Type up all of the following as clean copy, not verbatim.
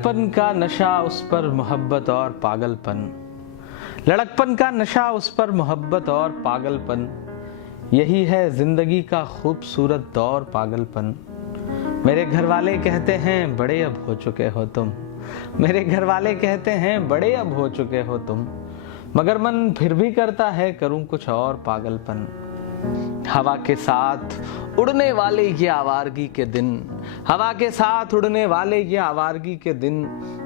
लड़कपन का नशा उस पर मोहब्बत और पागलपन, लड़कपन का नशा उस पर मोहब्बत और पागलपन, यही है जिंदगी का खूबसूरत दौर पागलपन। मेरे घर वाले कहते हैं बड़े अब हो चुके हो तुम, मेरे घर वाले कहते हैं बड़े अब हो चुके हो तुम, मगर मन फिर भी करता है करूं कुछ और पागलपन। हवा के साथ उड़ने वाले ये आवारगी के दिन, हवा के साथ उड़ने वाले ये आवारगी के दिन,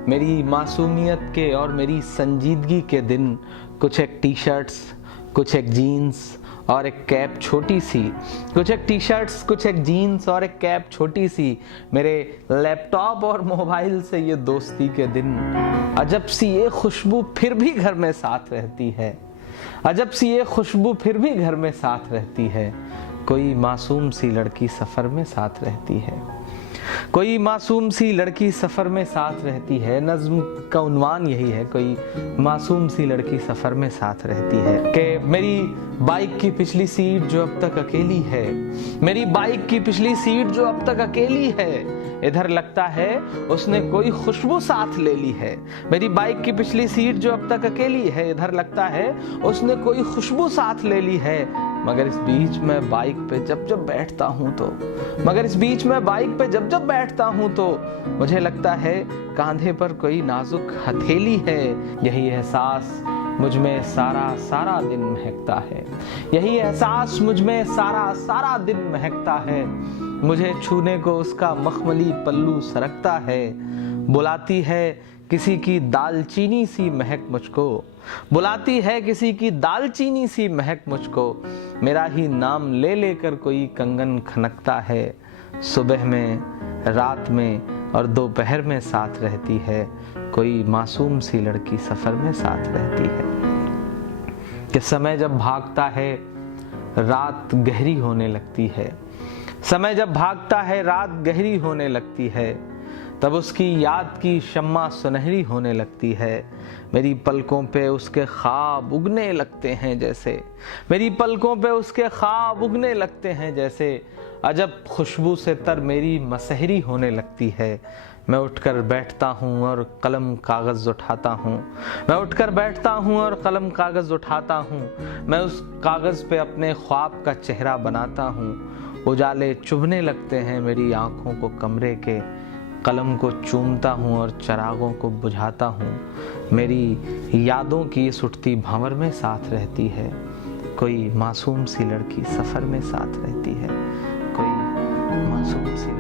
मेरी मासूमियत के और मेरी संजीदगी के दिन। कुछ एक टी शर्ट्स, कुछ एक जीन्स और एक कैप छोटी सी, कुछ एक टी शर्ट्स, कुछ एक जीन्स और एक कैप छोटी सी, मेरे लैपटॉप और मोबाइल से ये दोस्ती के दिन। अजब सी ये खुशबू फिर भी घर में साथ रहती है, अजब सी ये खुशबू फिर भी घर में साथ रहती है। कोई मासूम सी लड़की सफर में साथ रहती है, कोई मासूम सी लड़की सफर में साथ रहती है। नज्म का उन्वान यही है, कोई मासूम सी लड़की सफर में साथ रहती है। कि मेरी बाइक की पिछली सीट जो अब तक अकेली है, मेरी बाइक की पिछली सीट जो अब तक अकेली है, इधर लगता है उसने कोई खुशबू साथ ले ली है। मेरी बाइक की पिछली सीट जो अब तक अकेली है, इधर लगता है उसने कोई खुशबू साथ ले ली है। मगर इस बीच में बाइक पे जब जब बैठता हूँ तो, मगर इस बीच में बाइक पे जब जब बैठता हूँ तो मुझे लगता है कांधे पर कोई नाजुक हथेली है। यही एहसास मुझ में सारा सारा दिन महकता है, यही एहसास मुझ में सारा सारा दिन महकता है। मुझे छूने को उसका मखमली पल्लू सरकता है। बुलाती है किसी की दालचीनी सी महक मुझको, बुलाती है किसी की दालचीनी सी महक मुझको। मेरा ही नाम ले लेकर कोई कंगन खनकता है। सुबह में, रात में और दोपहर में साथ रहती है। कोई मासूम सी लड़की सफर में साथ रहती है। कि समय जब भागता है रात गहरी होने लगती है, समय जब भागता है रात गहरी होने लगती है, तब उसकी याद की शम्मा सुनहरी होने लगती है। मेरी पलकों पे उसके ख्वाब उगने लगते हैं जैसे, मेरी पलकों पे उसके ख्वाब उगने लगते हैं जैसे। अजब खुशबू से तर मेरी मसहरी होने लगती है। मैं उठकर बैठता हूँ और कलम कागज़ उठाता हूँ, मैं उठकर बैठता हूँ और कलम कागज़ उठाता हूँ। मैं उस कागज़ पे अपने ख्वाब का चेहरा बनाता हूँ। उजाले चुभने लगते हैं मेरी आँखों को कमरे के। कलम को चूमता हूँ और चरागों को बुझाता हूँ। मेरी यादों की इस उठती भंवर में साथ रहती है। कोई मासूम सी लड़की सफ़र में साथ रहती है, कोई मासूम सी